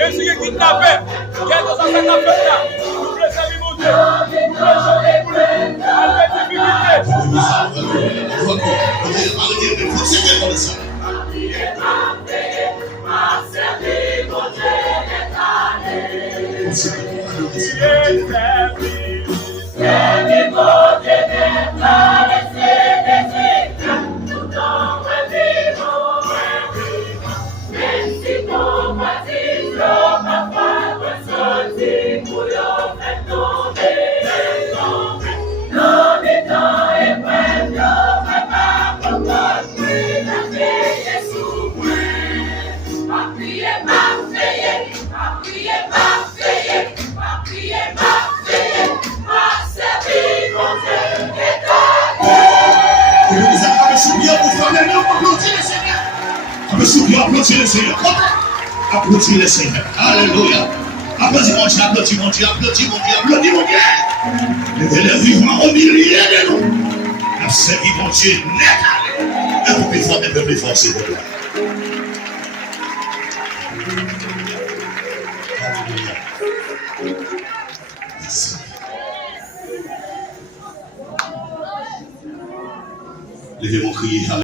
Essayer de kidnapper, quel que soit cette affaire-là, nous voulons servir mon Dieu, nous voulons sauver pour lui, avec difficulté. Applaudissez le Seigneur. Applaudissez le Seigneur. Alléluia. Applaudis mon Dieu, applaudis mon Dieu, applaudis mon Dieu, applaudis mon Dieu. Le vivant au milieu de nous. Nous servons mon Dieu net. Un peu plus fort, un peu plus fort, s'il vous plaît. Alléluia. Merci. Levez vos cris.